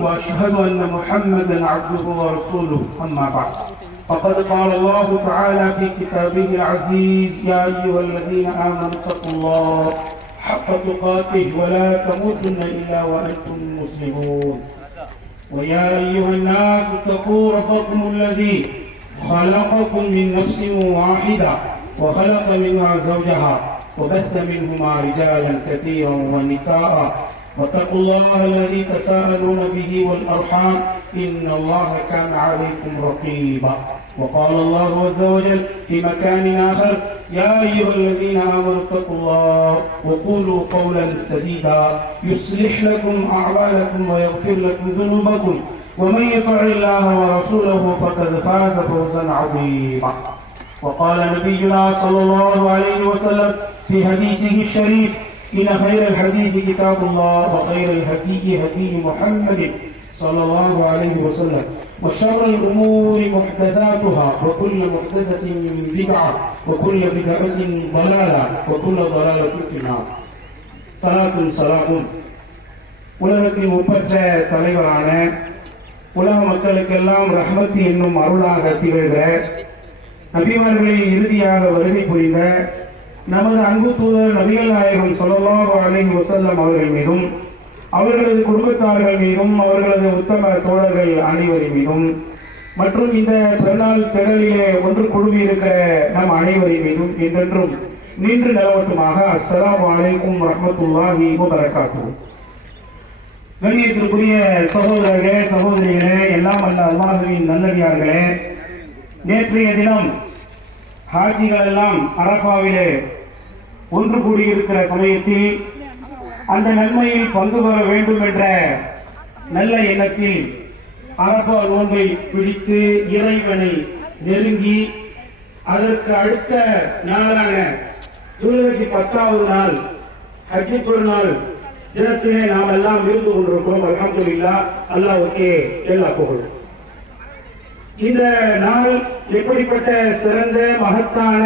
وأشهد أن محمدا عبده ورسوله أما بعد فقد قال الله تعالى في كتابه العزيز يا أيها الذين آمنوا اتقوا الله حق تقاته ولا تموتن إلا وأنتم مسلمون ويا أيها الناس اتقوا ربكم الذي خلقكم من نفس واحدة وخلق منها زوجها وبث منهما رجالا كثيرا ونساء واتقوا الله الذي تساءلون به والأرحام إن الله كان عليكم رقيبا وقال الله عز وجل في مكان آخر يا أيها الذين آمنوا اتقوا الله وقولوا قولا سديدا يصلح لكم أعمالكم ويغفر لكم ذنوبكم ومن يطع الله ورسوله فقد فاز فوزا عظيما وقال نبينا صلى الله عليه وسلم في حديثه الشريف إن خير الحديث كتاب الله وخير الهدي هدي محمد صلى الله عليه وسلم وشر الأمور محدثاتها وكل محدثة بدعة وكل بدعة ضلالة وكل ضلالة في النار صلاة سلام உலகத்தின் ஒப்பற்ற தலைவரான உலக மக்களுக்கெல்லாம் ரஹ்மத் என்னும் அருளாக திகழ்கிற நபிமார்களில் இறுதியாக வருகை புரிந்த நமது அன்பு தூதர் நபிகள் நாயகம் ஸல்லல்லாஹு அலைஹி வஸல்லம் அவர்கள் மீதும் அவர்களது குடும்பத்தார்கள் மீதும் அவர்களது உத்தம தோழர்கள் அனைவரின் மீதும் மற்றும் இந்த பெருநாள் திடலிலே ஒன்று குழுமி இருக்கிற நம் அனைவரின் மீதும் என்றென்றும் நின்று நிலவட்டுமாக. அஸ்ஸலாமு அலைக்கும் வரஹ்மத்துல்லாஹி வபரகாத்துஹு. கண்ணியத்திற்குரிய சகோதரர்களே, சகோதரிகளே, எல்லாம் அல்ல அல்லாஹ்வின் நல்லடியார்களே, நேற்றைய தினம் ஹாஜிகள் எல்லாம் அரஃபாவிலே ஒன்று கூடியிருக்கிற சமயத்தில் அந்த நன்மையில் பங்கு பெற வேண்டும் என்ற நல்ல எண்ணத்தில் அரஃபா நோன்பை பிடித்து இறைவனை நெருங்கி அதற்கு அடுத்த நாளான ஜூலை 10வது நாள் ஹஜ் பெருநாள் தினத்திலே நாம் எல்லாம் இருந்து கொண்டிருக்கிறோம். அல்ஹம்துலில்லாஹ், அல்லாஹ்வுக்கே எல்லா புகழும். இந்த நாள் எப்படிப்பட்ட சிறந்த மகத்தான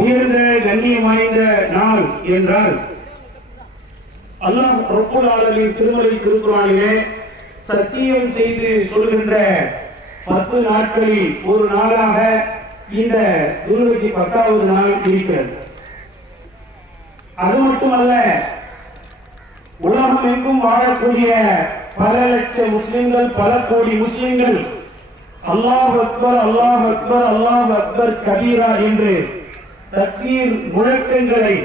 உயர்ந்த கண்ணியம் வாய்ந்த நாள் என்றால், அல்லாஹ் ரப்புல் ஆலமீன் திருமறை திருக்குர்ஆனிலே சத்தியம் செய்து சொல்கின்ற 10 நாட்களில் ஒரு நாளாக இந்த துல்ஹஜ் 10வது நாள் இருக்கிறது. அது மட்டுமல்ல, உலகம் எங்கும் வாழக்கூடிய பல லட்சம் முஸ்லிம்கள், பல கோடி முஸ்லிம்கள் அல்லாஹ் அக்பர் அல்லாஹ் அக்பர் அல்லாஹ் அக்பர் கபீரா என்று தக்பீர் முழக்கங்களை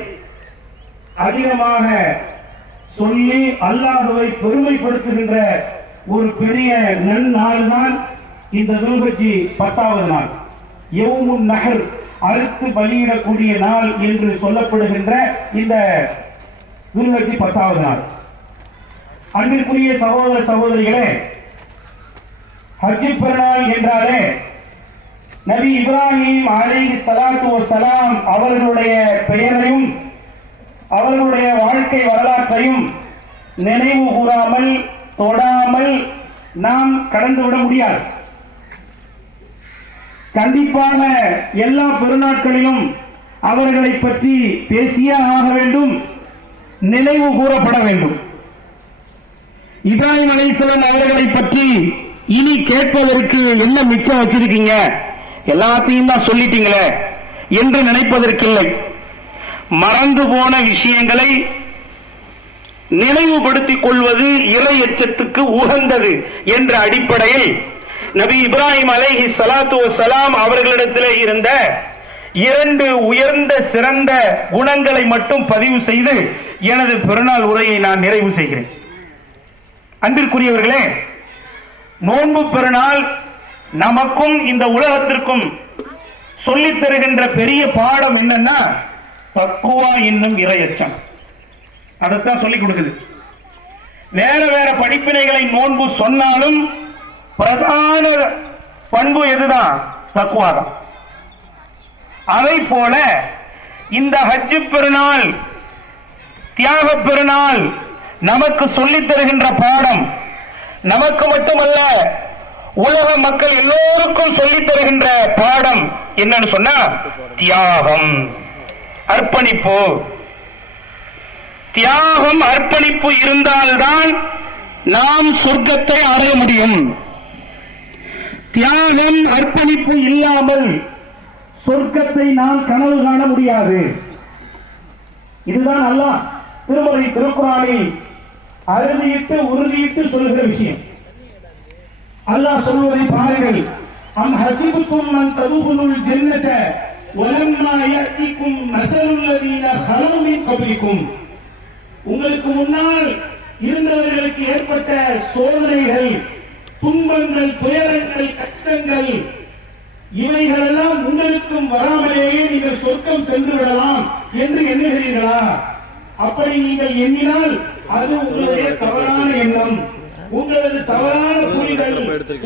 அதிகமாக சொல்லி அல்லாஹ்வை பெருமைப்படுத்துகின்ற ஒரு பெரிய நன்னாள் தான் இந்த துல்ஹஜ் 10வது நாள். யௌமுன் நஹர், அறுத்து பலியிடக்கூடிய நாள் என்று சொல்லப்படுகின்ற இந்த துல்ஹஜ் 10வது நாள். அன்பிற்குரிய சகோதர சகோதரிகளே, ஹஜ் பெருநாள் என்றாலே நபி இப்ராஹிம் அலைஹிஸ்ஸலாத்து வஸ்ஸலாம் அவர்களுடைய பெயரையும் அவர்களுடைய வாழ்க்கை வரலாற்றையும் நினைவு கூறாமல் தொடாமல் நாம் கடந்துவிட முடியாது. கண்டிப்பாக எல்லா பெருநாட்களிலும் அவர்களை பற்றி பேசியே ஆக வேண்டும், நினைவு கூறப்பட வேண்டும். இப்ராஹிம் அலைஹிஸ்ஸலாம் அவர்களை பற்றி இனி கேட்பதற்கு என்ன மிச்சம் வச்சிருக்கீங்க, எல்லாத்தையும் தான் சொல்லிட்டீங்களே என்று நினைப்பதற்கில்லை. மறந்து போன விஷயங்களை நினைவுபடுத்திக் கொள்வது இறை எச்சத்துக்கு உகந்தது என்ற அடிப்படையில் நபி இப்ராஹிம் அலைஹிஸ்ஸலாத்து வஸ்ஸலாம் அவர்களிடத்திலே இருந்த 2 உயர்ந்த சிறந்த குணங்களை மட்டும் பதிவு செய்து எனது பெருநாள் உரையை நான் நிறைவு செய்கிறேன். அன்பிற்குரியவர்களே, நோன்பு பெருநாள் நமக்கும் இந்த உலகத்திற்கும் சொல்லித் தருகின்ற பெரிய பாடம் என்னன்னா, தக்குவா என்னும் இறையச்சம். அதைத்தான் சொல்லிக் கொடுக்குது. வேற வேற படிப்பினைகளை நோன்பு சொன்னாலும் பிரதான பண்பு எதுதான்? தக்குவா தான். அதை போல இந்த ஹஜ் பெருநாள், தியாக பெருநாள் நமக்கு சொல்லித் தருகின்ற பாடம், நமக்கு மட்டுமல்ல உலக மக்கள் எல்லோருக்கும் சொல்லித் தருகின்ற பாடம் என்னன்னு சொன்னா தியாகம், அர்ப்பணிப்பு. தியாகம், அர்ப்பணிப்பு இருந்தால்தான் நாம் சொர்க்கத்தை அடைய முடியும். தியாகம் அர்ப்பணிப்பு இல்லாமல் சொர்க்கத்தை நாம் கனவு காண முடியாது. இதுதான் அல்லாஹ் திருமறை திருக்குர்ஆனில் அறுதியிட்டு உறுதியிட்டு சொல்லுகிற விஷயம். அல்லாஹ் சொல்வதை பாருங்கள். அம் ஹஸிபுத்தும் அன் ததுகுலுல் ஜன்னத வலம்மா யஅதிகும் மஸலுல் லதீன ஹலவு மின் கப்லிகும். உங்களுக்கு முன்னால் இருந்தவர்களுக்கு ஏற்பட்ட சோதனைகள், துன்பங்கள், துயரங்கள், கஷ்டங்கள் இவைகளெல்லாம் உங்களுக்கும் வராமலேயே நீங்கள் சொர்க்கம் சென்று விடலாம் என்று எண்ணுகிறீர்களா? அப்படி நீங்கள் எண்ணினால் அது உங்களுடைய தவறான எண்ணம், உங்களது தவறான புரிதல்,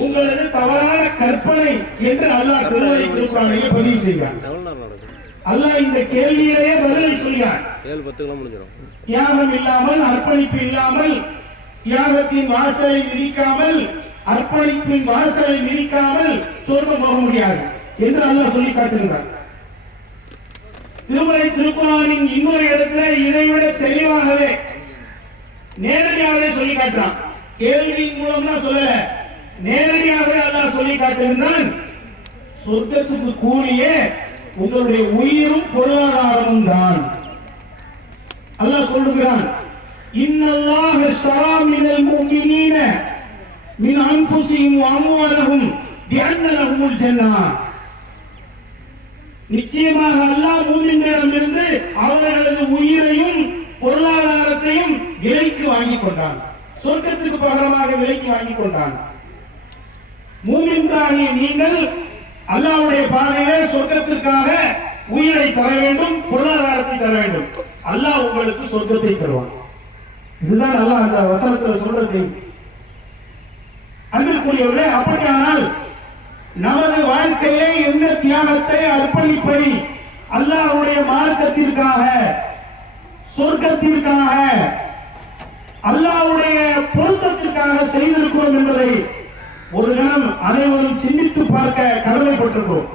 உங்களது தவறான கற்பனை என்று அல்லாஹ் திருமறை திருக்குர்ஆனிலே பதிவு செய்கிறார். அல்லாஹ் இந்த கேள்வியிலேயே பதிலை சொல்கிறார். தியாகம் இல்லாமல், அர்ப்பணிப்பு இல்லாமல், தியாகத்தின் வாசலை மிதிக்காமல், அர்ப்பணிப்பின் வாசலை மிதிக்காமல் சொர்க்கம் போக முடியாது என்று அல்லாஹ் சொல்லி காட்டுகிறார். திருமறை திருக்குர்ஆனின் இன்னொரு இடத்துல இதைவிட தெளிவாகவே நேரடியாகவே சொல்லி காட்டுறான். கேள்வியின் மூலம்னா சொல்லல, நேரடியாகவே அல்லாஹ் சொல்லி காட்டுகின்றான். சொர்க்கத்துக்கு கூலியே உங்களுடைய உயிரும் பொருளாதாரமும் தான். அல்லாஹ் சொல்லுகிறான், இன்னல்லாஹ ஷ்தரா மினல் முஃமினீன மின் அன்ஃபுஸிஹிம் வ அம்வாலஹும் பிஅன்ன லஹுமுல் ஜன்னah. நிச்சயமாக அல்லாஹ் மூமின்களிடமிருந்து அவர்களது உயிரையும் பொருளாதாரத்தையும் விலைக்கு வாங்கிக் கொண்டான். சொர்க்கத்துக்கு பகரமாக விலைக்கு வாங்கிக் கொண்டான். மூமின்களாகிய நீங்கள் அல்லாஹ்வுடைய பாதையிலே சொர்க்கத்திற்காக உயிரை தர வேண்டும், பொருளாதாரத்தை தர வேண்டும். அல்லாஹ் உங்களுக்கு சொர்க்கத்தை தருவான். இதுதான் அல்லாஹ் அந்த வசனத்தில் சொல்ற செய்தி. அன்பிற்குரியவர்களே, அப்படியானால் நமது வாழ்க்கையிலே என்ன தியாகத்தை, அர்ப்பணிப்பை அல்லாஹ்வுடைய மார்க்கத்திற்காக, சொர்க்கத்திற்காக, அல்லாஹ்வுடைய பொருத்தத்திற்காக செய்திருக்கிறோம் என்பதை ஒரு கணம் அனைவரும் சிந்தித்து பார்க்க கடமைப்பட்டிருக்கிறோம்.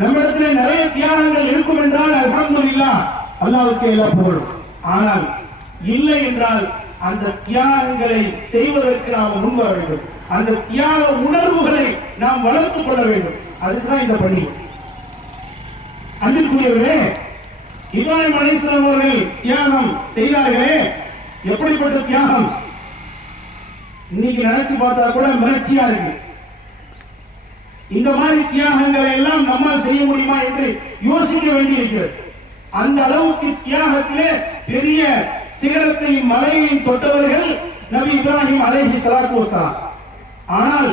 நம்மிடத்திலே நிறைய தியாகங்கள் இருக்கும் என்றால் அல்ஹம்துலில்லாஹ், அல்லாஹ்வுக்கு எல்லா புகழும். ஆனால் இல்லை என்றால் அந்த தியாகங்களை செய்வதற்கு நாம் முன்வர வேண்டும். அந்த தியாக உணர்வுகளை நாம் வளர்த்துக் கொள்ள வேண்டும். அதுதான் இந்த பணி. அன்பிற்குரியவர்களே, இப்ராஹிம் அலைஹிஸ்ஸலாம் அவர்கள் தியாகம் செய்தார்களே, எப்படிப்பட்ட தியாகம்! இன்னைக்கு நினைச்சு பார்த்தா கூட மகிழ்ச்சியா இருக்கு. இந்த மாதிரி தியாகங்களை எல்லாம் நம்மால் செய்ய முடியுமா என்று யோசிக்க வேண்டியிருக்கிறது. அந்த அளவுக்கு தியாகத்திலே பெரிய சிகரத்தை, மலையையும் தொட்டவர்கள் நபி இப்ராஹிம் அலைஹிஸ்ஸலாத்து வஸலாம். ஆனால்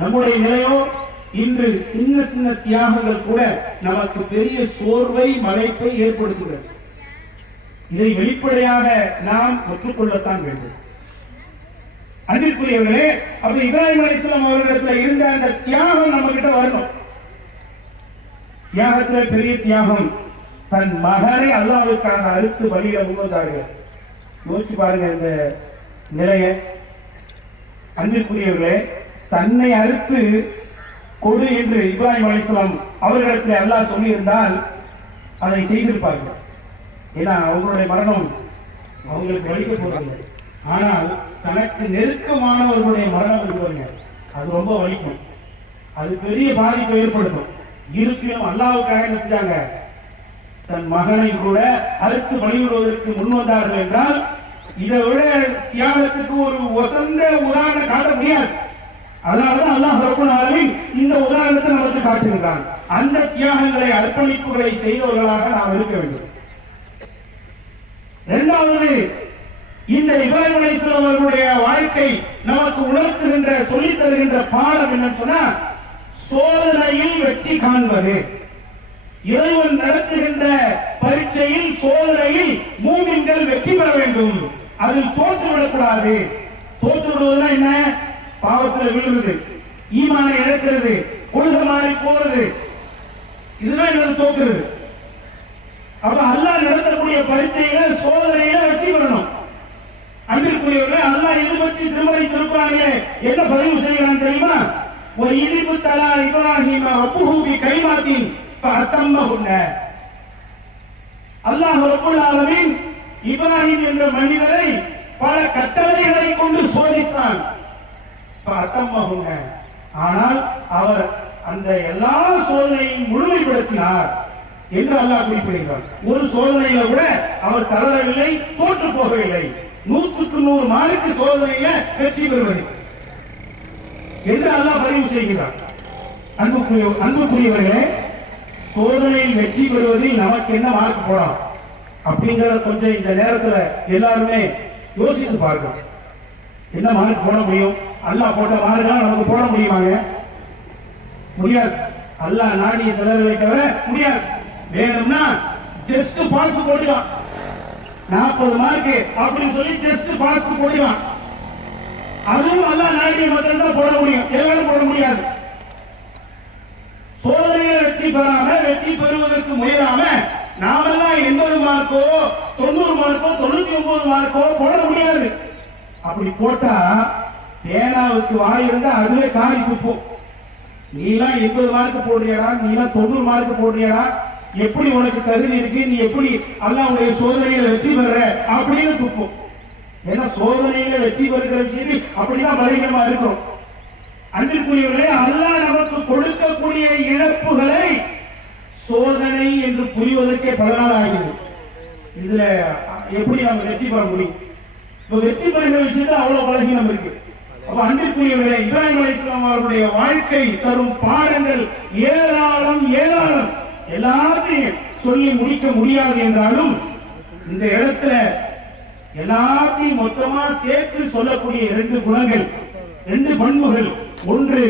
நம்முடைய நிலையோ இன்று சின்ன சின்ன தியாகங்கள் கூட நமக்கு பெரிய சோர்வை, மலைப்பை ஏற்படுத்துகிறது. இதை வெளிப்படையாக நாம் ஒற்றுக்கொள்ளத்தான் வேண்டும். அன்பிற்குரியவர்களே, அப்ப இப்ராஹிம் அலைஹிஸ்ஸலாம் அவர்களிடத்தில் இருந்த அந்த தியாகம் நம்ம கிட்ட வரணும். தியாகத்துல பெரிய தியாகம், தன் மகனை அல்லாஹ்வுக்காக அறுத்து பலியிட முன்வந்தார்கள். யோசிச்சு பாருங்க இந்த நிலைய. அன்பிற்குரியவர்களே, தன்னை அறுத்து கொடு என்று இப்ராஹிம் அலைஹிஸ்ஸலாம் அவர்களிடத்தில் அல்லாஹ் சொல்லியிருந்தால் அதை செய்திருப்பார்கள். ஏன்னா அவங்களுடைய மரணம் அவங்களுக்கு வலிக்க போவதில்லை. ஆனால் தனக்கு நெருக்கமானவர்களுடைய மரணம் இருப்பாங்க, அது ரொம்ப வலிக்கும், அது பெரிய பாதிப்பை ஏற்படுத்தும். இருப்பினும் அல்லாஹ்வுக்காக என்ன செஞ்சாங்க? தன் மகனை கூட அறுத்து பலியிடுவதற்கு முன் வந்தார்கள் என்றால் இதை விட தியாகத்துக்கு ஒரு உசந்த உதாரணம் காட்ட முடியாது. அதனாலதான் அல்லாஹ் ரப்பல் ஆலமீன் இந்த உதாரணத்தை நமக்கு காட்டுகிறான். அந்த தியாகங்களை, அர்ப்பணிப்புகளை செய்தவர்களாக நாம் இருக்க வேண்டும். இரண்டாவது, இந்த இப்ராஹிம் அலைஹிஸ்ஸலாம் அவர்களுடைய வாழ்க்கை நமக்கு உணர்த்துகின்ற, சொல்லித் தருகின்ற பாடம் என்னன்னு சொன்னா, சோதனையில் வெற்றி காண்பது. இறைவன் நடத்துகின்ற பரீட்சையில், சோதனையில் மூமின்கள் வெற்றி பெற வேண்டும். அதில் தோற்றுவிடக்கூடாது. தோற்றுவிடுவதுனா என்ன? பாவத்தில் விழுவது, ஈமானை இழக்கிறது, கொள்கை மாறி போறது, இதுதான் எனக்கு தோக்குறது. அப்ப அல்லாஹ் நடத்தக்கூடிய பரீட்சையில, சோதனையில வெற்றி பெறணும். அன்பிற்குரியவர்களே, அல்லாஹ் இது பற்றி திருமறை திருக்குர்ஆனிலே என்ன பதிவு செய்கிறான் தெரியுமா? ஒரு இனிப்பு தலா இப்ராஹிம ரப்புஹு பி கலிமாத்தின் ஃபஅத்தம்மஹுன்ன. அல்லாஹ் ரப்பல் ஆலமீன் இப்ராஹிம் என்ற மனிதரை பல கட்டளைகளை கொண்டு சோதித்தான். ஆனால் அவர் அந்த எல்லா சோதனையும் முழுமைப்படுத்தினார் என்று அல்லாஹ் குறிப்பிடுகிறார். ஒரு சோதனையில கூட அவர் தளரவில்லை, தோற்று போகவில்லை. 100 மார்க்கு சோதனையில வெற்றி பெறுவது என்று அல்லாஹ் பதிவு செய்கிறார். அன்புக்குரியவர்களே, சோதனையில் வெற்றி பெறுவதில் நமக்கு என்ன மார்க் போடலாம் அப்படிங்கறத கொஞ்சம் இந்த நேரத்தில் எல்லாருமே யோசித்து பார்க்கணும். என்ன மார்க் போட முடியும்? அல்லாஹ் போட்ட மார்க்கெல்லாம் நமக்கு போட முடியுமாங்க? முடியாது. அல்லாஹ் நாடிய சிலரை தவிர முடியாது. வேணும்னா ஜஸ்ட் பாஸ் போடலாம், 40 மார்க் அப்படின்னு சொல்லி ஜஸ்ட் பாஸ் போடலாம். அதுவும் அல்லாஹ் நாடிய மட்டும் தான் போட முடியும், எல்லாரும் போட முடியாது. சோதனையில் வெற்றி பெறாம, வெற்றி பெறுவதற்கு முயலாம நாமெல்லாம் 80 மார்க்கோ 90 மார்க்கோ 99 மார்க்கோ போட முடியாது. அப்படி போட்டா பேனாவுக்கு வாய் இருந்தா அதுவே காரி துப்பும். நீலாம் 80 மார்க் போடுறியடா, நீலாம் 90 மார்க் போடுறியடா, எப்படி உனக்கு தகுதி இருக்கு, நீ எப்படி அல்லாஹ்வுடைய சோதனையில வெற்றி பெற அப்படின்னு துப்பும். ஏன்னா சோதனையில வெற்றி பெறுகிற விஷயத்தில் அப்படிதான் பலகீனமா இருக்கும். அன்பிற்குரியவர்களே, அல்லாஹ் நமக்கு கொடுக்கக்கூடிய இழப்புகளை சோதனை என்று புரிவதற்கே பல நாள் ஆகிறது. இதுல எப்படி நம்ம வெற்றி பெற முடியும்? வெற்றி பெறுகிற விஷயத்தில் அவ்வளவு பலகீனம் இருக்கு. அப்ப அன்பிற்குரியவர்களே, இப்ராஹிம் அலைஹிஸ்ஸலாம் அவருடைய வாழ்க்கை தரும் பாடங்கள் ஏராளம் ஏராளம். எல்லாத்தையும் சொல்லி முடிக்க முடியாது என்றாலும் இந்த இடத்துல எல்லாத்தையும் மொத்தமா சேர்த்து சொல்லக்கூடிய 2 குணங்கள், 2 பண்புகள். ஒன்று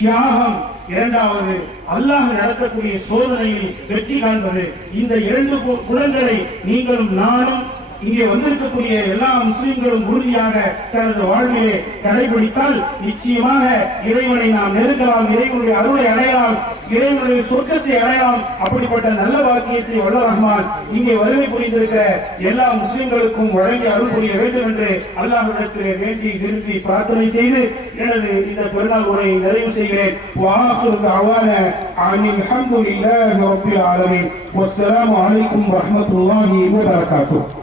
தியாகம், இரண்டாவது அல்லாஹ் நடத்தக்கூடிய சோதனையில் வெற்றி காண்பது. இந்த 2 குணங்களை நீங்களும் நானும் இங்கே வந்திருக்கக்கூடிய எல்லா முஸ்லிம்களும் உறுதியாக தனது வாழ்விலே கடைபிடித்தால் நிச்சயமாக இறைவனை நாம் நெருங்கலாம், இறைவனுடைய அருளை அடையலாம், இறைவனுடைய சொர்க்கத்தை அடையலாம். அப்படிப்பட்ட நல்ல வாக்கியத்தை வல்ல ரஹ்மான் இங்கே வருகை புரிந்திருக்கிற எல்லா முஸ்லிம்களுக்கும் வழங்கி அருள் புரிய வேண்டும் என்று அல்லாஹ்விடத்திலே வேண்டி விரும்பி பிரார்த்தனை செய்து எனது இந்த பெருநாள் உரையை நிறைவு செய்கிறேன். வாஹிரு தஅவான அனில் ஹம்துலில்லாஹி ரப்பில் ஆலமீன். வஸ்ஸலாமு அலைக்கும் வரஹ்மத்துல்லாஹி வபரகாத்துஹு.